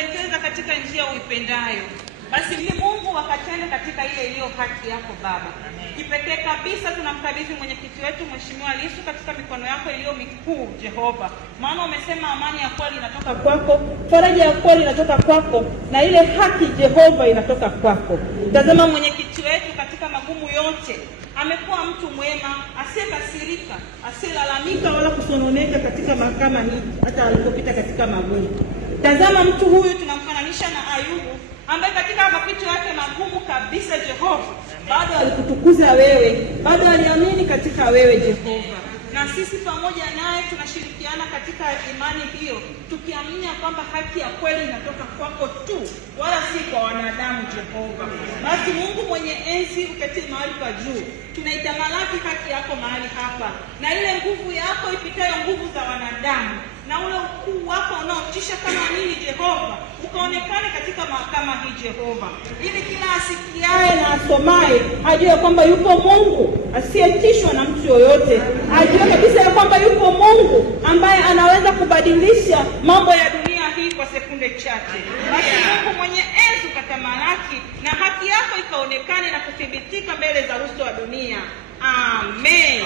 kuelekeza katika njia uipendayo. Basi Mungu akatende katika ile iliyo haki yako Baba. Kipekee kabisa tunamkabidhi mwenyekiti wetu Mheshimiwa Lissu katika mikono yako iliyo mikuu Jehova. Maana umesema amani ya kweli inatoka kwako, faraja ya kweli inatoka kwako, na ile haki Jehova inatoka kwako. Tazama mwenyekiti wetu katika magumu yote amekuwa mtu mwema, asiyekasirika, asiyelalamika wala kusononeka katika mahakama hii hata alipopita katika magumu. Tazama mtu huyu tunamfananisha na Ayubu ambaye katika mapito yake magumu kabisa Jehova bado alikutukuza wewe, bado aliamini katika wewe Jehova. Na sisi pamoja naye tunashirikiana katika imani hiyo, tukiamini kwamba haki ya kweli inatoka kwako tu, wala si kwa wanadamu Jehova. Basi Mungu mwenye enzi uketi mahali pa juu, tunaitamalaki haki yako mahali hapa, na ile nguvu yako ipitayo nguvu za wanadamu, na ule ukuu wako unaotisha kama nini Jehova, ukaonekane katika mahakama hii Jehova, ili kila asikiaye na asomaye ajue kwamba yuko Mungu asiyetishwa na mtu yoyote, ajue kabisa ya kwamba yuko Mungu ambaye anaweza kubadilisha mambo ya dunia hii kwa sekunde chache. Basi Mungu mwenye enzi ukatamalaki, na haki yako ikaonekane na kuthibitika mbele za uso wa dunia. Amen.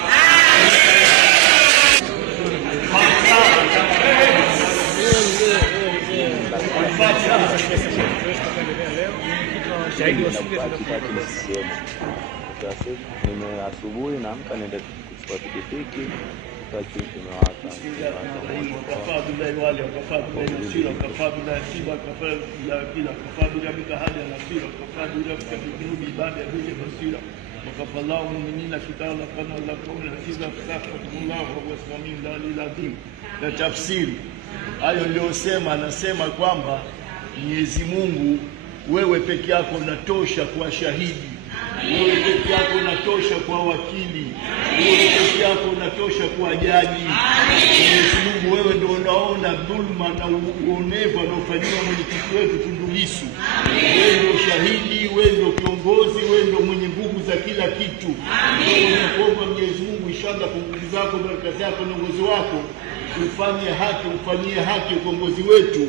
Asubuhi naamka naenda kuchukua pikipiki tumewaka na tafsiri hayo niliyosema. Anasema kwamba Mwenyezi Mungu, wewe peke yako unatosha kuwa shahidi, wewe peke yako unatosha kuwa wakili, wewe peke yako unatosha kuwa jaji. Mwenyezi Mungu, wewe ndio unaona dhulma na uonevu unaofanywa mwenyekiti wetu Tundu Lissu. Wewe ndio shahidi, wewe ndio kiongozi, wewe ndio mwenye nguvu za kila kitu. Tunakuomba Mwenyezi Mungu, inshallah kwa nguvu zako, baraka zako na uongozi wako, ufanyie haki uongozi wetu,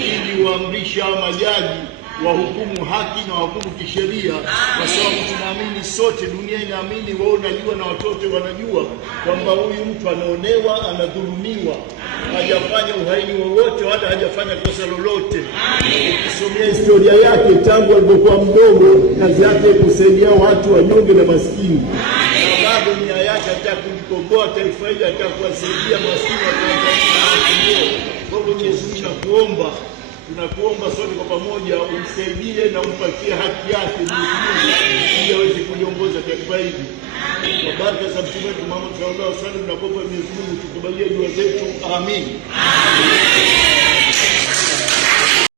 ili uamrishe majaji wahukumu haki na wahukumu kisheria, kwa sababu tunaamini sote, dunia inaamini, wao unajua na watoto wanajua kwamba huyu mtu anaonewa, anadhulumiwa, hajafanya uhaini wowote wala hajafanya kosa lolote. Ukisomea historia yake tangu alipokuwa mdogo, kazi yake kusaidia watu wanyonge na maskini, na bado nia yake hata kulikomboa taifa hili, hata kuwasaidia maskini wa Tanzania. Kwa hivyo Mwenyezi Mungu, tunakuomba sote kwa pamoja umsaidie na umpatie haki yake ili aweze kuliongoza taifa hili. Kwa baraka za Mtume wetu Muhammad sallallahu alaihi wasallam, tunakuomba Mwenyezi Mungu tukubalie dua zetu. Amin.